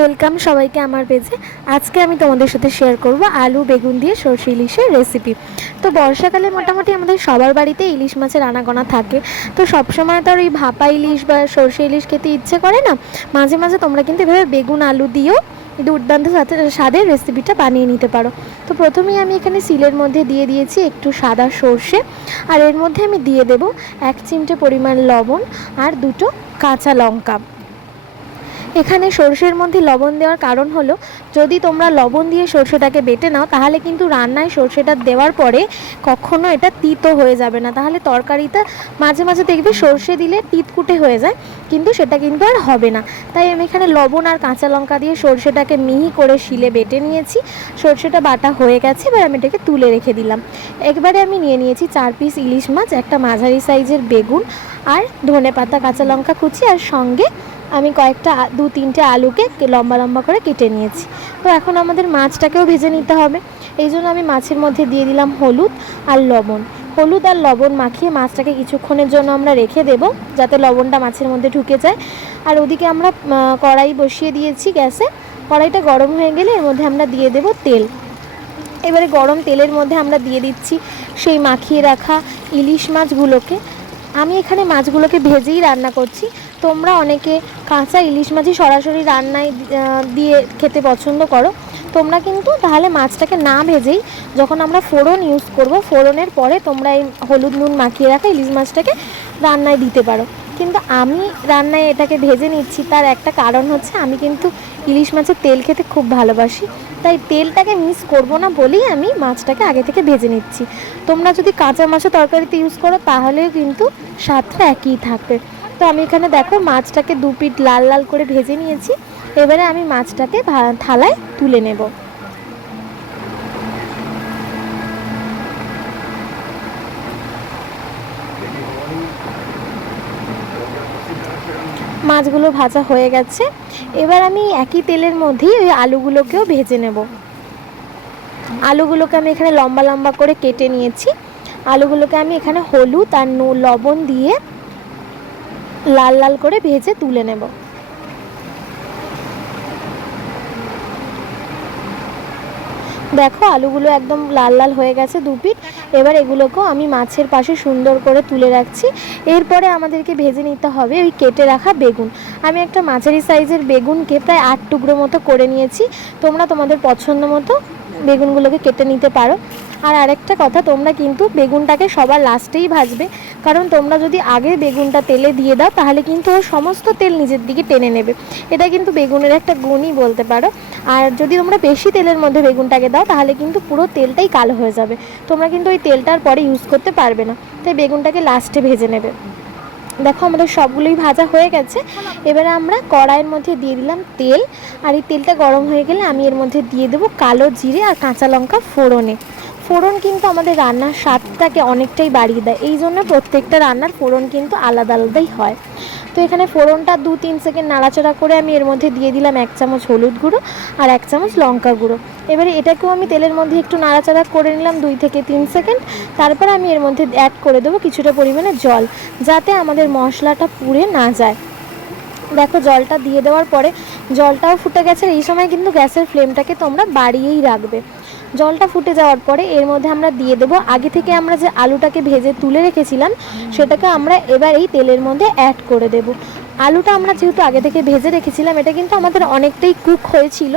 Welcome সবাইকে আমার পেজে। আজকে আমি তোমাদের সাথে শেয়ার করব আলু বেগুন দিয়ে সরষে ইলিশের রেসিপি। তো বর্ষাকালে মোটামুটি আমাদের সবার বাড়িতে ইলিশ মাছের আনাগোনা থাকে। তো সবসময় তো আর ওই ভাপা ইলিশ বা সরষে ইলিশ খেতে ইচ্ছে করে না। মাঝে মাঝে তোমরা কিন্তু এভাবে বেগুন আলু দিয়েও দুর্দান্ত স্বাদের রেসিপিটা বানিয়ে নিতে পারো। তো প্রথমেই আমি এখানে সিলের মধ্যে দিয়ে দিয়েছি একটু সাদা সর্ষে, আর এর মধ্যে আমি দিয়ে দেব 1 চিমটে পরিমাণ লবণ আর 2টো কাঁচা লঙ্কা। এখানে সরষের মধ্যে লবণ দেওয়ার কারণ হলো, যদি তোমরা লবণ দিয়ে সরষেটাকে বেটে নাও তাহলে কিন্তু রান্নায় সরষেটা দেওয়ার পরে কখনো এটা তিতো হয়ে যাবে না। তাহলে তরকারিটা মাঝে মাঝে দেখবে সরষে দিলে তিতকুটে হয়ে যায়, কিন্তু সেটা কিন্তু আর হবে না। তাই আমি এখানে লবণ আর কাঁচা লঙ্কা দিয়ে সরষেটাকে মিহি করে শিলে বেটে নিয়েছি। সরষেটা বাটা হয়ে গেছে, এবার আমি এটাকে তুলে রেখে দিলাম। একবারে আমি নিয়ে নিয়েছি 4 পিস ইলিশ মাছ, একটা মাঝারি সাইজের বেগুন আর ধনেপাতা, কাঁচা লঙ্কা কুচি, আর সঙ্গে আমি কয়েকটা 2-3টে আলুকে লম্বা লম্বা করে কেটে নিয়েছি। তো এখন আমাদের মাছটাকেও ভেজে নিতে হবে। এই জন্য আমি মাছের মধ্যে দিয়ে দিলাম হলুদ আর লবণ মাখিয়ে মাছটাকে কিছুক্ষণের জন্য আমরা রেখে দেব, যাতে লবণটা মাছের মধ্যে ঢুকে যায়। আর ওদিকে আমরা কড়াই বসিয়ে দিয়েছি গ্যাসে। কড়াইটা গরম হয়ে গেলে এর মধ্যে আমরা দিয়ে দেব তেল। এবারে গরম তেলের মধ্যে আমরা দিয়ে দিচ্ছি সেই মাখিয়ে রাখা ইলিশ মাছগুলোকে। আমি এখানে মাছগুলোকে ভেজেই রান্না করছি। তোমরা অনেকে কাঁচা ইলিশ মাছই সরাসরি রান্নায় দিয়ে খেতে পছন্দ করো। তোমরা কিন্তু তাহলে মাছটাকে না ভেজেই যখন আমরা ফোড়ন ইউজ করব, ফোড়নের পরে তোমরা এই হলুদ নুন মাখিয়ে রাখা ইলিশ মাছটাকে রান্নায় দিতে পারো। কিন্তু আমি রান্নায় এটাকে ভেজে নিচ্ছি, তার একটা কারণ হচ্ছে আমি কিন্তু ইলিশ মাছের তেল খেতে খুব ভালোবাসি। তাই তেলটাকে মিস করব না বলেই আমি মাছটাকে আগে থেকে ভেজে নিচ্ছি। তোমরা যদি কাঁচা মাছের তরকারিতে ইউজ করো তাহলেও কিন্তু স্বাদটা একই থাকবে। তো আমি এখানে দেখো মাছটাকে 2 পিঠ লাল লাল করে ভেজে নিয়েছি। এবারে আমি মাছটাকে থালায় তুলে নেব। মাছগুলো ভাজা হয়ে গেছে। এবার আমি একই তেলের মধ্যেই ওই আলুগুলোকেও ভেজে নেব। আলুগুলোকে আমি এখানে লম্বা লম্বা করে কেটে নিয়েছি। আলুগুলোকে আমি এখানে হলুদ আর লবণ দিয়ে লাল লাল করে ভেজে তুলে নেব। দেখো আলুগুলো একদম লাল লাল হয়ে গেছে 2 পিঠ। এবার এগুলোকেও আমি মাছের পাশে সুন্দর করে তুলে রাখছি। এরপরে আমাদেরকে ভেজে নিতে হবে ওই কেটে রাখা বেগুন। আমি একটা মাঝারি সাইজের বেগুনকে প্রায় 8 টুকরো মতো করে নিয়েছি। তোমরা তোমাদের পছন্দ মতো বেগুনগুলোকে কেটে নিতে পারো। আর আরেকটা কথা, তোমরা কিন্তু বেগুনটাকে সবার লাস্টেই ভাজবে, কারণ তোমরা যদি আগে বেগুনটা তেলে দিয়ে দাও তাহলে কিন্তু ও সমস্ত তেল নিজের দিকে টেনে নেবে। এটা কিন্তু বেগুনের একটা গুণই বলতে পারো। আর যদি তোমরা বেশি তেলের মধ্যে বেগুনটাকে দাও তাহলে কিন্তু পুরো তেলটাই কালো হয়ে যাবে। তোমরা কিন্তু ওই তেলটার পরে ইউজ করতে পারবে না। তাই বেগুনটাকে লাস্টে ভেজে নেবে। দেখো আমাদের সবগুলোই ভাজা হয়ে গেছে। এবারে আমরা কড়াইয়ের মধ্যে দিয়ে দিলাম তেল। আর এই তেলটা গরম হয়ে গেলে আমি এর মধ্যে দিয়ে দেবো কালো জিরে আর কাঁচা লঙ্কা ফোড়নে। ফোড়ন কিন্তু আমাদের রান্নার স্বাদটাকে অনেকটাই বাড়িয়ে দেয়। এই জন্য প্রত্যেকটা রান্নার ফোড়ন কিন্তু আলাদা আলাদাই হয়। তো এখানে ফোড়নটা 2-3 সেকেন্ড নাড়াচাড়া করে আমি এর মধ্যে দিয়ে দিলাম 1 চামচ হলুদ গুঁড়ো আর 1 চামচ লঙ্কা গুঁড়ো। এবারে এটাকেও আমি তেলের মধ্যে একটু নাড়াচাড়া করে নিলাম 2-3 সেকেন্ড। তারপর আমি এর মধ্যে অ্যাড করে দেবো কিছুটা পরিমাণে জল, যাতে আমাদের মশলাটা পুড়ে না যায়। দেখো জলটা দিয়ে দেওয়ার পরে জলটাও ফুটে গেছে। এই সময় কিন্তু গ্যাসের ফ্লেমটাকে তোমরা বাড়িয়েই রাখবে। জলটা ফুটে যাওয়ার পরে এর মধ্যে আমরা দিয়ে দেবো আগে থেকে আমরা যে আলুটাকে ভেজে তুলে রেখেছিলাম, সেটাকে আমরা এবার এই তেলের মধ্যে অ্যাড করে দেব। আলুটা আমরা যেহেতু আগে থেকে ভেজে রেখেছিলাম, এটা কিন্তু আমাদের অনেকটাই কুক হয়েছিল,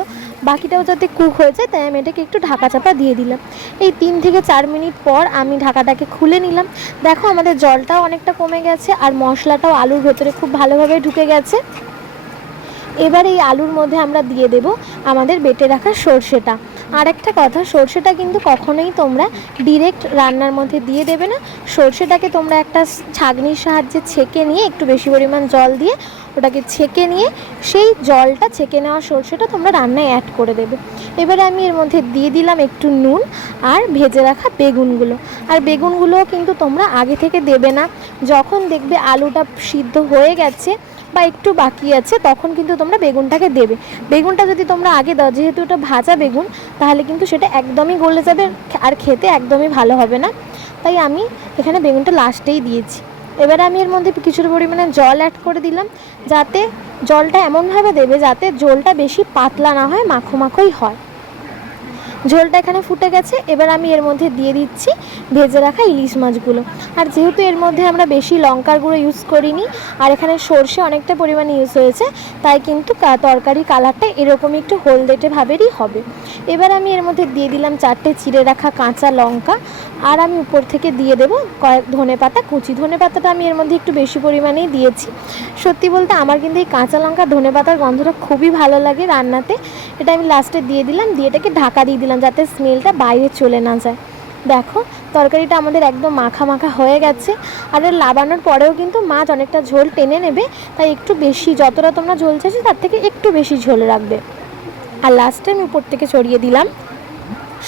বাকিটাও যাতে কুক হয়ে যায় তাই আমি এটাকে একটু ঢাকা চাপা দিয়ে দিলাম। এই 3 থেকে 4 মিনিট পর আমি ঢাকাটাকে খুলে নিলাম। দেখো আমাদের জলটাও অনেকটা কমে গেছে আর মশলাটাও আলুর ভেতরে খুব ভালোভাবে ঢুকে গেছে। এবার এই আলুর মধ্যে আমরা দিয়ে দেব আমাদের বেটে রাখা সর্ষেটা। আর একটা কথা, সর্ষেটা কিন্তু কখনোই তোমরা ডিরেক্ট রান্নার মধ্যে দিয়ে দেবে না। সর্ষেটাকে তোমরা একটা ছাঁকনির সাহায্যে ছেঁকে নিয়ে একটু বেশি পরিমাণ জল দিয়ে ওটাকে ছেঁকে নিয়ে সেই জলটা ছেঁকে নেওয়া সর্ষেটা তোমরা রান্নায় অ্যাড করে দেবে। এবারে আমি এর মধ্যে দিয়ে দিলাম একটু নুন আর ভেজে রাখা বেগুনগুলো। আর বেগুনগুলোও কিন্তু তোমরা আগে থেকে দেবে না। যখন দেখবে আলুটা সিদ্ধ হয়ে গেছে বা একটু বাকি আছে তখন কিন্তু তোমরা বেগুনটাকে দেবে। বেগুনটা যদি তোমরা আগে দাও, যেহেতু এটা ভাজা বেগুন, তাহলে কিন্তু সেটা একদমই গলে যাবে আর খেতে একদমই ভালো হবে না। তাই আমি এখানে বেগুনটা লাস্টেই দিয়েছি। এবারে আমি এর মধ্যে কিছুটা পরিমাণে জল অ্যাড করে দিলাম, যাতে জলটা এমনভাবে দেবে যাতে ঝোলটা বেশি পাতলা না হয়, মাখো মাখোই হয়। ঝোলটা এখানে ফুটে গেছে, এবার আমি এর মধ্যে দিয়ে দিচ্ছি ভেজে রাখা ইলিশ মাছগুলো। আর যেহেতু এর মধ্যে আমরা বেশি লঙ্কার গুঁড়ো ইউজ করিনি, আর এখানে সর্ষে অনেকটা পরিমাণে ইউজ হয়েছে, তাই কিন্তু তরকারি কালারটা এরকমই একটু হলদেটে ভাবেরই হবে। এবার আমি এর মধ্যে দিয়ে দিলাম 4টে চিড়ে রাখা কাঁচা লঙ্কা, আর আমি উপর থেকে দিয়ে দেবো কয়েক ধনেপাতা কুচি। ধনেপাতাটা আমি এর মধ্যে একটু বেশি পরিমাণেই দিয়েছি। সত্যি বলতে আমার কিন্তু এই কাঁচা লঙ্কা ধনেপাতার গন্ধটা খুবই ভালো লাগে রান্নাতে। এটা আমি লাস্টে দিয়ে দিলাম, দিয়ে এটাকে ঢাকা দিয়ে দিলাম যাতে স্মেলটা বাইরে চলে না যায়। দেখো তরকারিটা আমাদের একদম মাখা মাখা হয়ে গেছে। আর এর লাবানোর পরেও কিন্তু মাছ অনেকটা ঝোল টেনে নেবে, তাই একটু বেশি, যতটা তোমরা ঝোল চাইছো তার থেকে একটু বেশি ঝোল রাখবে। আর লাস্টে আমি উপর থেকে ছড়িয়ে দিলাম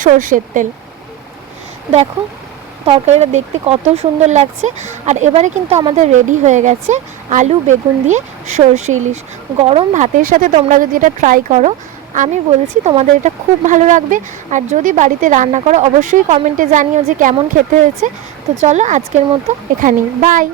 সর্ষের তেল। দেখো তরকারিটা দেখতে কত সুন্দর লাগছে। আর এবারে কিন্তু আমাদের রেডি হয়ে গেছে আলু বেগুন দিয়ে সর্ষে ইলিশ। গরম ভাতের সাথে তোমরা যদি এটা ট্রাই করো, আমি বলছি তোমাদের এটা খুব ভালো লাগবে। আর যদি বাড়িতে রান্না করো অবশ্যই কমেন্টে জানিও যে কেমন খেতে হয়েছে। তো চলো আজকের মতো এখানেই, বাই।